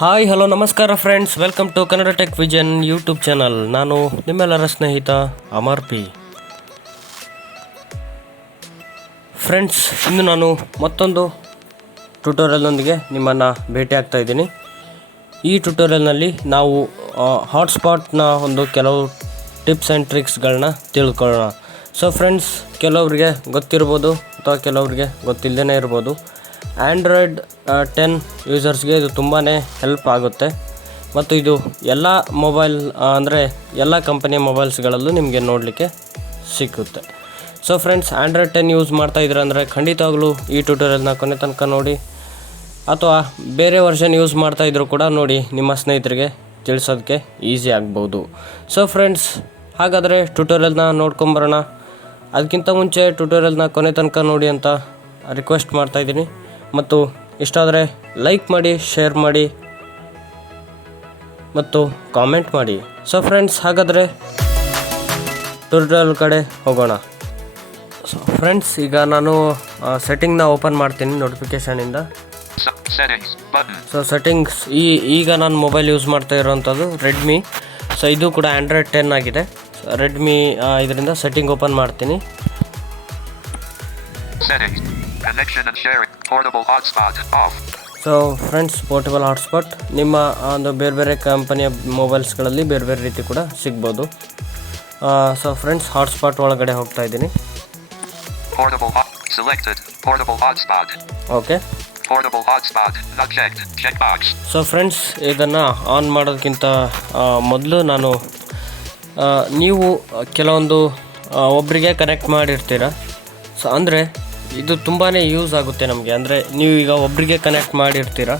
Hi hello ನಮಸ್ಕಾರ friends, welcome to Kannada tech vision YouTube channel. ನಾನು ನಿಮ್ಮೆಲ್ಲರ ಸ್ನೇಹಿತ ಅಮರ್ ಪಿ. ಫ್ರೆಂಡ್ಸ್, ಇಂದು ನಾನು ಮತ್ತೊಂದು ಟ್ಯುಟೋರಿಯಲ್ನೊಂದಿಗೆ ನಿಮ್ಮನ್ನು ಭೇಟಿ ಆಗ್ತಾ ಇದ್ದೀನಿ. ಈ ಟ್ಯುಟೋರಿಯಲ್ನಲ್ಲಿ ನಾವು ಹಾಟ್ಸ್ಪಾಟ್ನ ಒಂದು ಕೆಲವು ಟಿಪ್ಸ್ ಆ್ಯಂಡ್ ಟ್ರಿಕ್ಸ್ಗಳನ್ನ ತಿಳ್ಕೊಳ್ಳೋಣ. ಸೊ ಫ್ರೆಂಡ್ಸ್, ಕೆಲವರಿಗೆ ಗೊತ್ತಿರ್ಬೋದು ಅಥವಾ ಕೆಲವರಿಗೆ ಗೊತ್ತಿಲ್ಲದೇ ಇರ್ಬೋದು. ಆ್ಯಂಡ್ರಾಯ್ಡ್ 10 ಯೂಸರ್ಸ್ಗೆ ಇದು ತುಂಬಾ ಹೆಲ್ಪ್ ಆಗುತ್ತೆ ಮತ್ತು ಇದು ಎಲ್ಲ ಮೊಬೈಲ್ ಅಂದರೆ ಎಲ್ಲ ಕಂಪನಿಯ ಮೊಬೈಲ್ಸ್ಗಳಲ್ಲೂ ನಿಮಗೆ ನೋಡಲಿಕ್ಕೆ ಸಿಕ್ಕುತ್ತೆ. ಸೊ ಫ್ರೆಂಡ್ಸ್, ಆ್ಯಂಡ್ರಾಯ್ಡ್ 10 ಯೂಸ್ ಮಾಡ್ತಾಯಿದ್ರೆ ಅಂದರೆ ಖಂಡಿತವಾಗ್ಲೂ ಈ ಟ್ಯುಟೋರಿಯಲ್ನ ಕೊನೆ ತನಕ ನೋಡಿ, ಅಥವಾ ಬೇರೆ ವರ್ಷನ್ ಯೂಸ್ ಮಾಡ್ತಾಯಿದ್ರು ಕೂಡ ನೋಡಿ, ನಿಮ್ಮ ಸ್ನೇಹಿತರಿಗೆ ತಿಳಿಸೋದಕ್ಕೆ ಈಸಿ ಆಗ್ಬೋದು. ಸೊ ಫ್ರೆಂಡ್ಸ್, ಹಾಗಾದರೆ ಟ್ಯುಟೋರಿಯಲ್ನ ನೋಡ್ಕೊಂಬರೋಣ. ಅದಕ್ಕಿಂತ ಮುಂಚೆ ಟ್ಯುಟೋರಿಯಲ್ನ ಕೊನೆ ತನಕ ನೋಡಿ ಅಂತ ರಿಕ್ವೆಸ್ಟ್ ಮಾಡ್ತಾಯಿದ್ದೀನಿ. ಮತ್ತು ಇಷ್ಟ ಆದರೆ ಲೈಕ್ ಮಾಡಿ, ಶೇರ್ ಮಾಡಿ ಮತ್ತು ಕಾಮೆಂಟ್ ಮಾಡಿ. ಸೊ ಫ್ರೆಂಡ್ಸ್, ಹಾಗಾದರೆ ಟ್ಯುಟೋರಿಯಲ್ ಕಡೆ ಹೋಗೋಣ. ಸೊ ಫ್ರೆಂಡ್ಸ್, ಈಗ ನಾನು ಸೆಟ್ಟಿಂಗ್ನ ಓಪನ್ ಮಾಡ್ತೀನಿ ನೋಟಿಫಿಕೇಷನಿಂದ. ಸೊ ಸೆಟ್ಟಿಂಗ್ಸ್, ಈಗ ನಾನು ಮೊಬೈಲ್ ಯೂಸ್ ಮಾಡ್ತಾ ಇರೋವಂಥದ್ದು ರೆಡ್ಮಿ. ಸೊ ಇದು ಕೂಡ ಆ್ಯಂಡ್ರಾಯ್ಡ್ 10 ಆಗಿದೆ. ರೆಡ್ಮಿ ಇದರಿಂದ ಸೆಟ್ಟಿಂಗ್ ಓಪನ್ ಮಾಡ್ತೀನಿ. ಸೊ ಫ್ರೆಂಡ್ಸ್, ಪೋರ್ಟಬಲ್ ಹಾಟ್ಸ್ಪಾಟ್ ನಿಮ್ಮ ಒಂದು ಬೇರೆ ಬೇರೆ ಕಂಪನಿಯ ಮೊಬೈಲ್ಸ್ಗಳಲ್ಲಿ ಬೇರೆ ಬೇರೆ ರೀತಿ ಕೂಡ ಸಿಗ್ಬೋದು. ಸೊ ಫ್ರೆಂಡ್ಸ್, ಹಾಟ್ಸ್ಪಾಟ್ ಒಳಗಡೆ ಹೋಗ್ತಾ ಇದ್ದೀನಿ. ಓಕೆ. ಸೊ ಫ್ರೆಂಡ್ಸ್, ಇದನ್ನು ಆನ್ ಮಾಡೋದಕ್ಕಿಂತ ಮೊದಲು ನೀವು ಕೆಲವೊಂದು ಒಬ್ಬರಿಗೆ ಕನೆಕ್ಟ್ ಮಾಡಿರ್ತೀರ. ಸೊ ಅಂದರೆ ಇದು ತುಂಬಾ ಯೂಸ್ ಆಗುತ್ತೆ ನಮಗೆ. ಅಂದರೆ ನೀವು ಈಗ ಒಬ್ಬರಿಗೆ ಕನೆಕ್ಟ್ ಮಾಡಿರ್ತೀರ,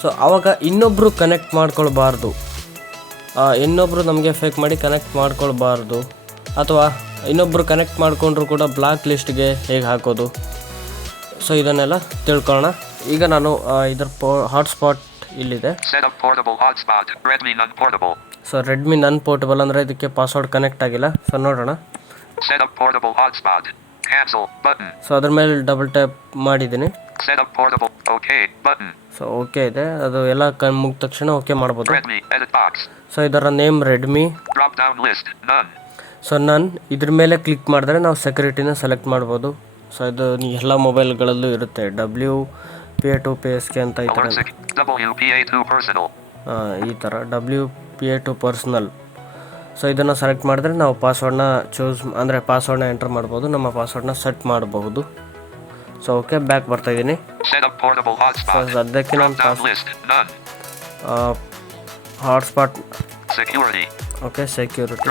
ಸೊ ಆವಾಗ ಇನ್ನೊಬ್ಬರು ಕನೆಕ್ಟ್ ಮಾಡ್ಕೊಳ್ಬಾರ್ದು. ಇನ್ನೊಬ್ಬರು ನಮಗೆ ಫೇಕ್ ಮಾಡಿ ಕನೆಕ್ಟ್ ಮಾಡ್ಕೊಳ್ಬಾರ್ದು, ಅಥವಾ ಇನ್ನೊಬ್ಬರು ಕನೆಕ್ಟ್ ಮಾಡಿಕೊಂಡ್ರು ಕೂಡ ಬ್ಲಾಕ್ ಲಿಸ್ಟ್ಗೆ ಹೇಗೆ ಹಾಕೋದು, ಸೊ ಇದನ್ನೆಲ್ಲ ತಿಳ್ಕೊಳ್ಳೋಣ. ಈಗ ನಾನು ಇದರ ಹಾಟ್ಸ್ಪಾಟ್ ಇಲ್ಲಿದೆ. ಸೊ ರೆಡ್ಮಿ ನನ್ ಪೋರ್ಟಬಲ್ ಅಂದರೆ ಇದಕ್ಕೆ ಪಾಸ್ವರ್ಡ್ ಕನೆಕ್ಟ್ ಆಗಿಲ್ಲ. ಸೊ ನೋಡೋಣ. ಸೊ ಅದ್ರ ಮೇಲೆ ಡಬಲ್ ಟ್ಯಾಪ್ ಮಾಡಿದ್ದೀನಿ. ಸೊ ಓಕೆ ಇದೆ, ಅದು ಎಲ್ಲ ಮುಗಿದ ತಕ್ಷಣ ಓಕೆ ಮಾಡ್ಬೋದು. ಸೊ ಇದರ ನೇಮ್ ರೆಡ್ಮಿ. ಸೊ ಇದ್ರ ಮೇಲೆ ಕ್ಲಿಕ್ ಮಾಡಿದ್ರೆ ನಾವು ಸೆಕ್ಯೂರಿಟಿನ ಸೆಲೆಕ್ಟ್ ಮಾಡ್ಬೋದು. ಸೊ ಇದು ಎಲ್ಲ ಮೊಬೈಲ್ಗಳಲ್ಲೂ ಇರುತ್ತೆ, WPA2 ಅಂತ ಈ ಥರ WPA2 ಪರ್ಸನಲ್. ಸೊ ಇದನ್ನು ಸೆಲೆಕ್ಟ್ ಮಾಡಿದ್ರೆ ನಾವು ಪಾಸ್ವರ್ಡ್ನ ಪಾಸ್ವರ್ಡ್ನ ಎಂಟರ್ ಮಾಡ್ಬೋದು, ನಮ್ಮ ಪಾಸ್ವರ್ಡ್ನ ಸೆಟ್ ಮಾಡಬಹುದು. ಸೊ ಓಕೆ, ಬ್ಯಾಕ್ ಬರ್ತಾಯಿದ್ದೀನಿ. ಸೊ ಸದ್ಯಕ್ಕೆ ನಾನು ಹಾಟ್ಸ್ಪಾಟ್ ಓಕೆ ಸೆಕ್ಯೂರಿಟಿ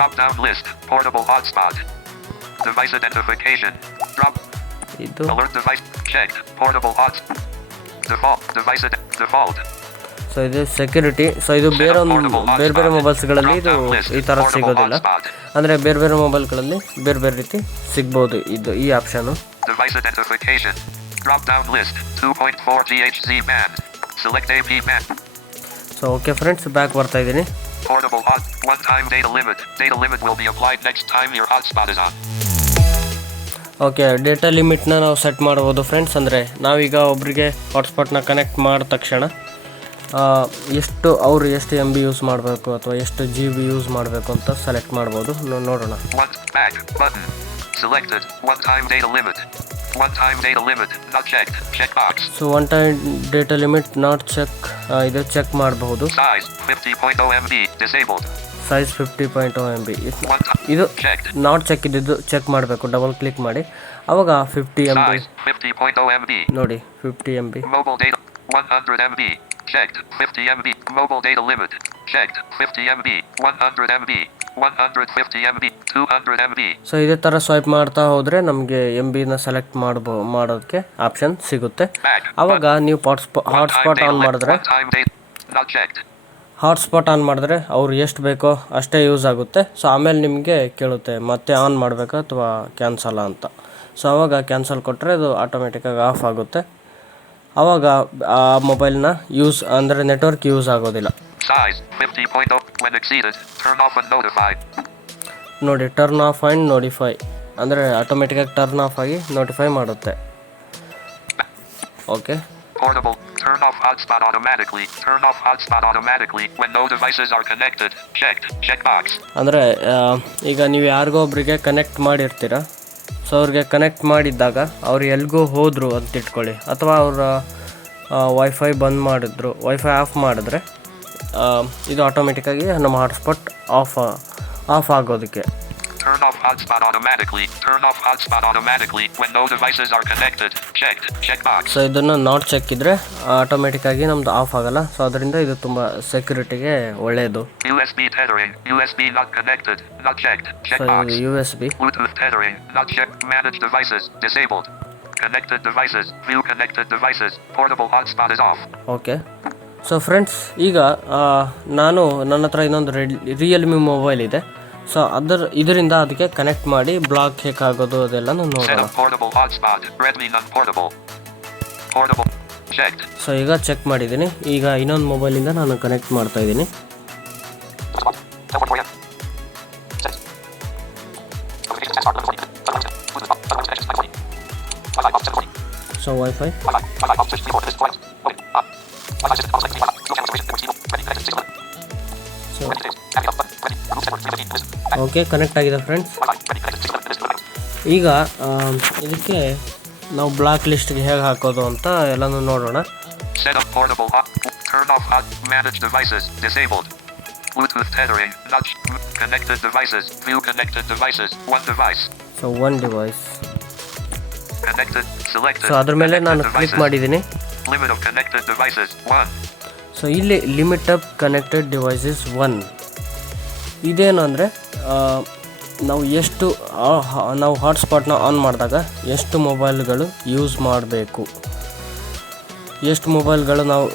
ಇದು ಸೊ ಇದು ಸೆಕ್ಯೂರಿಟಿ. ಸೊ ಇದು ಬೇರೆ ಬೇರೆ ಮೊಬೈಲ್ಸ್ಗಳಲ್ಲಿ ಇದು ಈ ಥರ ಸಿಗೋದಿಲ್ಲ. ಅಂದರೆ ಬೇರೆ ಬೇರೆ ಮೊಬೈಲ್ಗಳಲ್ಲಿ ಬೇರೆ ಬೇರೆ ರೀತಿ ಸಿಗ್ಬೋದು ಇದು ಈ option. So okay friends, back ಬರ್ತಾ ಇದ್ದೀನಿ. ಓಕೆ, ಡೇಟಾ ಲಿಮಿಟ್ನ ನಾವು ಸೆಟ್ ಮಾಡ್ಬೋದು ಫ್ರೆಂಡ್ಸ್. ಅಂದರೆ ನಾವೀಗ ಒಬ್ಬರಿಗೆ ಹಾಟ್ಸ್ಪಾಟ್ನ ಕನೆಕ್ಟ್ ಮಾಡಿದ ತಕ್ಷಣ ಎಷ್ಟು MB ಯೂಸ್ ಮಾಡಬೇಕು ಅಥವಾ ಎಷ್ಟು GB ಯೂಸ್ ಮಾಡಬೇಕು ಅಂತ ಸೆಲೆಕ್ಟ್ ಮಾಡ್ಬೋದು. ನೋಡೋಣ. So one time data limit not check, ಇದು ಚೆಕ್ ಮಾಡಬಹುದು. ಸೈಜ್ 50.0 MB ಇದು ನಾಟ್ ಚೆಕ್ ಇದ್ದಿದ್ದು ಚೆಕ್ ಮಾಡಬೇಕು. ಡಬಲ್ ಕ್ಲಿಕ್ ಮಾಡಿ, ಅವಾಗ 50 MB ನೋಡಿ, 50 MB checked 50 MB mobile data limit checked 50 MB 100 MB 150 MB 200 MB. So ಇದೇ ಥರ ಸ್ವೈಪ್ ಮಾಡ್ತಾ ಹೋದರೆ ನಮಗೆ MBನ ಸೆಲೆಕ್ಟ್ ಮಾಡೋದಕ್ಕೆ ಆಪ್ಷನ್ ಸಿಗುತ್ತೆ. ಆವಾಗ ನೀವು ಹಾಟ್ಸ್ಪಾಟ್ ಆನ್ ಮಾಡಿದ್ರೆ ಅವ್ರು ಎಷ್ಟು ಬೇಕೋ ಅಷ್ಟೇ ಯೂಸ್ ಆಗುತ್ತೆ. ಸೊ ಆಮೇಲೆ ನಿಮಗೆ ಕೇಳುತ್ತೆ ಮತ್ತೆ ಆನ್ ಮಾಡಬೇಕಾ ಅಥವಾ ಕ್ಯಾನ್ಸಲ್ ಅಂತ. ಸೊ ಆವಾಗ ಕ್ಯಾನ್ಸಲ್ ಕೊಟ್ಟರೆ ಅದು ಆಟೋಮೆಟಿಕ್ಕಾಗಿ ಆಫ್ ಆಗುತ್ತೆ. ಆವಾಗ ಆ ಮೊಬೈಲ್ನ ನೆಟ್ವರ್ಕ್ ಯೂಸ್ ಆಗೋದಿಲ್ಲ. ನೋಡಿ, ಟರ್ನ್ ಆಫ್ ಆ್ಯಂಡ್ ನೋಟಿಫೈ ಅಂದರೆ ಆಟೋಮೆಟಿಕ್ಕಾಗಿ ಟರ್ನ್ ಆಫ್ ಆಗಿ ನೋಟಿಫೈ ಮಾಡುತ್ತೆ. Okay, Portable. Turn off hotspot automatically. Turn off hotspot automatically when no devices are connected. Checked. Checkbox. ಅಂದರೆ ಈಗ ನೀವು ಯಾರಿಗೋ ಒಬ್ರಿಗೆ ಕನೆಕ್ಟ್ ಮಾಡಿರ್ತೀರ. ಸೊ ಅವ್ರಿಗೆ ಕನೆಕ್ಟ್ ಮಾಡಿದ್ದಾಗ ಅವ್ರು ಎಲ್ಲಿಗೋ ಹೋದರು ಅಂತ ಇಟ್ಕೊಳ್ಳಿ, ಅಥವಾ ಅವರ ವೈಫೈ ಬಂದ್ ಮಾಡಿದ್ರು, ವೈಫೈ ಆಫ್ ಮಾಡಿದ್ರೆ ಇದು ಆಟೋಮೆಟಿಕ್ಕಾಗಿ ನಮ್ಮ ಹಾಟ್ಸ್ಪಾಟ್ ಆಫ್ ಆಗೋದಕ್ಕೆ. Turn off hotspot automatically. Turn off hotspot automatically when no devices are connected. Checked. Checkbox. So ಇದನ್ನು ನಾಟ್ ಚೆಕ್ ಇದ್ದರೆ ಆಟೋಮೆಟಿಕ್ಕಾಗಿ ನಮ್ಮದು ಆಫ್ ಆಗಲ್ಲ. ಸೊ ಅದರಿಂದ ಇದು ತುಂಬ ಸೆಕ್ಯೂರಿಟಿಗೆ ಒಳ್ಳೆಯದು. USB tethering. USB not connected. Not checked. Checkbox. So USB. Bluetooth tethering. Not checked. Manage devices. Disabled. Connected devices. View connected devices. Portable hotspot is off. Okay. So friends, ಈಗ ನನ್ನ ಹತ್ರ ಇನ್ನೊಂದು Realme mobile ಇದೆ. So ಇದರಿಂದ ಅದಕ್ಕೆ connect ಮಾಡಿ block ಹೇಗೆ ಆಗೋದು ಅದೆಲ್ಲ ನೋಡೋಣ. ಸೊ ಈಗ ಚೆಕ್ ಮಾಡಿದ್ದೀನಿ. ಈಗ ಇನ್ನೊಂದು ಮೊಬೈಲಿಂದ ನಾನು ಕನೆಕ್ಟ್ ಮಾಡ್ತಾ ಇದ್ದೀನಿ. ಸೊ ವೈಫೈ ಓಕೆ, ಕನೆಕ್ಟ್ ಆಗಿದೆ ಫ್ರೆಂಡ್ಸ್. ಈಗ ಇದಕ್ಕೆ ನಾವು ಬ್ಲಾಕ್ ಲಿಸ್ಟ್ಗೆ ಹೇಗೆ ಹಾಕೋದು ಅಂತ ಎಲ್ಲನೂ ನೋಡೋಣ. So one device. ಸೊ ಅದ್ರ ಮೇಲೆ ನಾನು ಕ್ಲಿಕ್ ಮಾಡಿದ್ದೀನಿ. ಸೊ ಇಲ್ಲಿ ಲಿಮಿಟ್ ಅಪ್ ಕನೆಕ್ಟೆಡ್ ಡಿವೈಸಸ್ 1. ಇದೇನು ಅಂದರೆ ನಾವು ಹಾಟ್ಸ್ಪಾಟ್ನ ಆನ್ ಮಾಡಿದಾಗ ಎಷ್ಟು ಮೊಬೈಲ್ಗಳು ಯೂಸ್ ಮಾಡಬೇಕು, ಎಷ್ಟು ಮೊಬೈಲ್ಗಳು ನಾವು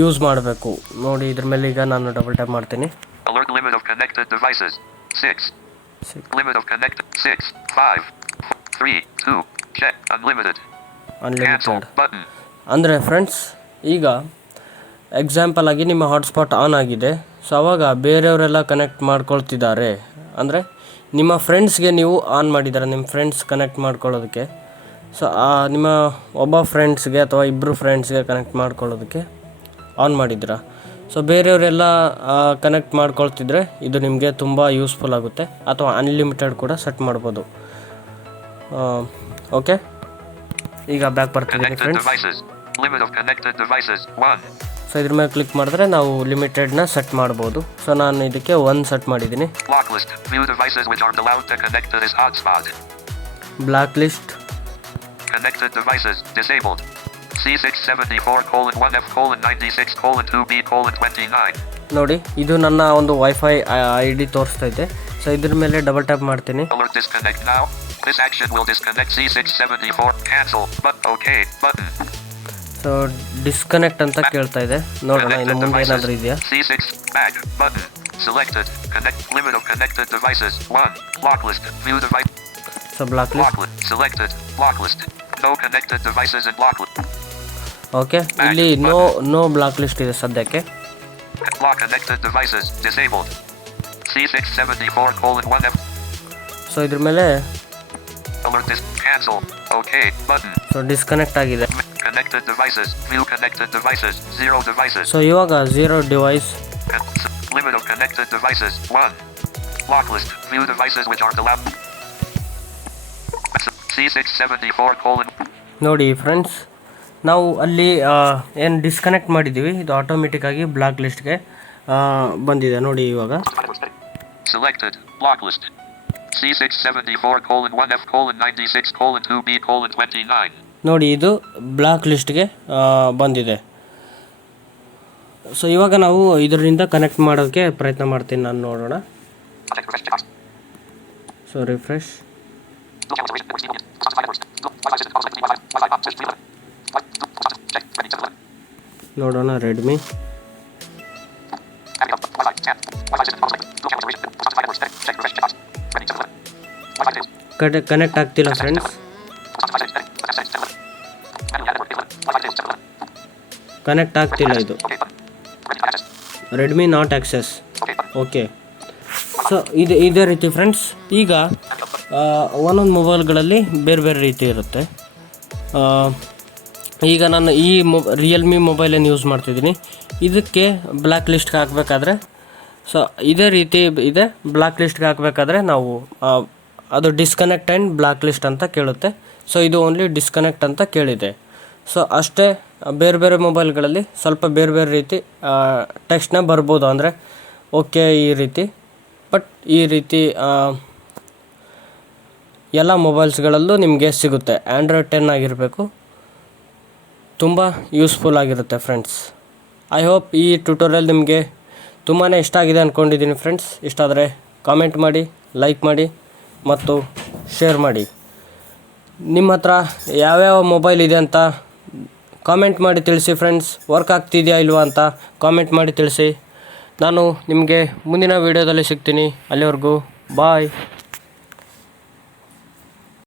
ಯೂಸ್ ಮಾಡಬೇಕು ನೋಡಿ. ಇದ್ರ ಮೇಲೆ ಈಗ ನಾನು ಡಬಲ್ ಟ್ಯಾಪ್ ಮಾಡ್ತೀನಿ. ಅನ್ಲಿಮಿಟೆಡ್ ಅಂದರೆ ಫ್ರೆಂಡ್ಸ್, ಈಗ ಎಕ್ಸಾಂಪಲ್ ಆಗಿ ನಿಮ್ಮ ಹಾಟ್ಸ್ಪಾಟ್ ಆನ್ ಆಗಿದೆ. ಸೊ ಆವಾಗ ಬೇರೆಯವರೆಲ್ಲ ಕನೆಕ್ಟ್ ಮಾಡ್ಕೊಳ್ತಿದ್ದಾರೆ ಅಂದರೆ ನಿಮ್ಮ ಫ್ರೆಂಡ್ಸ್ಗೆ ನೀವು ಆನ್ ಮಾಡಿದ್ದಾರೆ, ನಿಮ್ಮ ಫ್ರೆಂಡ್ಸ್ ಕನೆಕ್ಟ್ ಮಾಡ್ಕೊಳ್ಳೋದಕ್ಕೆ. ಸೊ ನಿಮ್ಮ ಒಬ್ಬ ಫ್ರೆಂಡ್ಸ್ಗೆ ಅಥವಾ ಇಬ್ಬರು ಫ್ರೆಂಡ್ಸ್ಗೆ ಕನೆಕ್ಟ್ ಮಾಡ್ಕೊಳ್ಳೋದಕ್ಕೆ ಆನ್ ಮಾಡಿದ್ದೀರಾ. ಸೊ ಬೇರೆಯವರೆಲ್ಲ ಕನೆಕ್ಟ್ ಮಾಡ್ಕೊಳ್ತಿದ್ರೆ ಇದು ನಿಮಗೆ ತುಂಬ ಯೂಸ್ಫುಲ್ ಆಗುತ್ತೆ. ಅಥವಾ ಅನ್ಲಿಮಿಟೆಡ್ ಕೂಡ ಸೆಟ್ ಮಾಡ್ಬೋದು. ಓಕೆ, ಈಗ ಬ್ಯಾಕ್ ಬರ್ತಿದ್ದೀನಿ ಫ್ರೆಂಡ್ಸ್. ಸೊ ಇದ್ರ ಮೇಲೆ ಕ್ಲಿಕ್ ಮಾಡಿದ್ರೆ ನಾವು ಲಿಮಿಟೆಡ್ನ ಸೆಟ್ ಮಾಡ್ಬೋದು. ಸೊ ನಾನು ಇದಕ್ಕೆ 1 ಸೆಟ್ ಮಾಡಿದ್ದೀನಿ. Block list. Connected devices disabled. C674:1F:96:2B:29. ನೋಡಿ, ಇದು ನನ್ನ ಒಂದು ವೈಫೈ ID ತೋರಿಸ್ತಾ ಇದೆ. ಸೊ ಇದ್ರ ಮೇಲೆ ಡಬಲ್ ಟ್ಯಾಪ್ ಮಾಡ್ತೀನಿ. Alert disconnect now. This action will disconnect C674. Cancel. But okay button. So disconnect ಅಂತ ಕೇಳ್ತಾ ಇದೆ. ನೋಡೋಣ ಇನ್ನು ಮುಂದೆ ಏನಾದರೂ ಇದೆಯಾ. C6 back button. Selected. Connect limit of connected devices 1. Block list. View device. So block list. Selected. Block list. No connected devices in block list. Okay, ಇಲ್ಲಿ no block list ಇದೆ ಸದ್ಯಕ್ಕೆ. Block connected devices disabled. C674:1F. So ಇದ್ರ ಮೇಲೆ alert cancel. Okay button. So disconnect ಆಗಿದೆ. Connected devices. View connected devices. 0 devices. So ಇವಾಗ 0 device. Limit of connected devices 1. Block list. View devices which are allowed. C674:. ನೋಡಿ friends, ನಾವು ಅಲ್ಲಿ ಏನು disconnect ಮಾಡಿದ್ದೀವಿ ಇದು ಆಟೋಮೆಟಿಕ್ಕಾಗಿ ಬ್ಲಾಕ್ ಲಿಸ್ಟ್ಗೆ ಬಂದಿದೆ ನೋಡಿ ಇವಾಗ. Selected. Block list. C674:1F:96:2B:29. ನೋಡಿ, ಇದು ಬ್ಲಾಕ್ ಲಿಸ್ಟ್ಗೆ ಬಂದಿದೆ. ಸೊ ಇವಾಗ ನಾವು ಇದರಿಂದ ಕನೆಕ್ಟ್ ಮಾಡೋಕ್ಕೆ ಪ್ರಯತ್ನ ಮಾಡ್ತೀನಿ ನಾನು. ನೋಡೋಣ. So refresh. ನೋಡೋಣ. ರೆಡ್ಮಿ. ಕನೆಕ್ಟ್ ಆಗ್ತಿಲ್ಲ ಫ್ರೆಂಡ್ಸ್. ಕನೆಕ್ಟ್ ಆಗ್ತಿಲ್ಲ ಇದು. Redmi not access. Okay, so ಇದೇ ರೀತಿ ಫ್ರೆಂಡ್ಸ್. ಈಗ ಒಂದೊಂದು ಮೊಬೈಲ್ಗಳಲ್ಲಿ ಬೇರೆ ಬೇರೆ ರೀತಿ ಇರುತ್ತೆ. ಈಗ ನಾನು ಈ ರಿಯಲ್ಮಿ ಮೊಬೈಲನ್ನು ಯೂಸ್ ಮಾಡ್ತಿದ್ದೀನಿ. ಇದಕ್ಕೆ ಬ್ಲ್ಯಾಕ್ ಲಿಸ್ಟ್ಗೆ ಹಾಕಬೇಕಾದ್ರೆ ಸೊ ಇದೇ ರೀತಿ ಇದೆ. ಬ್ಲ್ಯಾಕ್ ಲಿಸ್ಟ್ಗೆ ಹಾಕಬೇಕಾದ್ರೆ ನಾವು ಅದು ಡಿಸ್ಕನೆಕ್ಟ್ ಆ್ಯಂಡ್ ಬ್ಲ್ಯಾಕ್ ಲಿಸ್ಟ್ ಅಂತ ಕೇಳುತ್ತೆ. ಸೊ ಇದು ಓನ್ಲಿ ಡಿಸ್ಕನೆಕ್ಟ್ ಅಂತ ಕೇಳಿದೆ. ಸೊ ಅಷ್ಟೇ. ಬೇರೆ ಬೇರೆ ಮೊಬೈಲ್ಗಳಲ್ಲಿ ಸ್ವಲ್ಪ ಬೇರೆ ಬೇರೆ ರೀತಿ ಟೆಕ್ಸ್ಟ್ನ ಬರ್ಬೋದು, ಅಂದರೆ ಓಕೆ ಈ ರೀತಿ. ಬಟ್ ಈ ರೀತಿ ಎಲ್ಲ ಮೊಬೈಲ್ಸ್ಗಳಲ್ಲೂ ನಿಮಗೆ ಸಿಗುತ್ತೆ. ಆ್ಯಂಡ್ರಾಯ್ಡ್ 10 ಆಗಿರಬೇಕು. ತುಂಬ ಯೂಸ್ಫುಲ್ ಆಗಿರುತ್ತೆ ಫ್ರೆಂಡ್ಸ್. ಐ ಹೋಪ್ ಈ ಟ್ಯುಟೋರಿಯಲ್ ನಿಮಗೆ ತುಂಬಾ ಇಷ್ಟ ಆಗಿದೆ ಅಂದ್ಕೊಂಡಿದ್ದೀನಿ ಫ್ರೆಂಡ್ಸ್. ಇಷ್ಟ ಆದರೆ ಕಾಮೆಂಟ್ ಮಾಡಿ, ಲೈಕ್ ಮಾಡಿ ಮತ್ತು ಶೇರ್ ಮಾಡಿ. ನಿಮ್ಮ ಹತ್ರ ಯಾವ್ಯಾವ ಮೊಬೈಲ್ ಇದೆ ಅಂತ ಕಾಮೆಂಟ್ ಮಾಡಿ ತಿಳಿಸಿ ಫ್ರೆಂಡ್ಸ್. ವರ್ಕ್ ಆಗ್ತಿದೆಯಾ ಇಲ್ವಾ ಅಂತ ಕಾಮೆಂಟ್ ಮಾಡಿ ತಿಳಿಸಿ. ನಾನು ನಿಮಗೆ ಮುಂದಿನ ವೀಡಿಯೋದಲ್ಲಿ ಸಿಗ್ತೀನಿ. ಅಲ್ಲಿವರೆಗೂ ಬಾಯ್.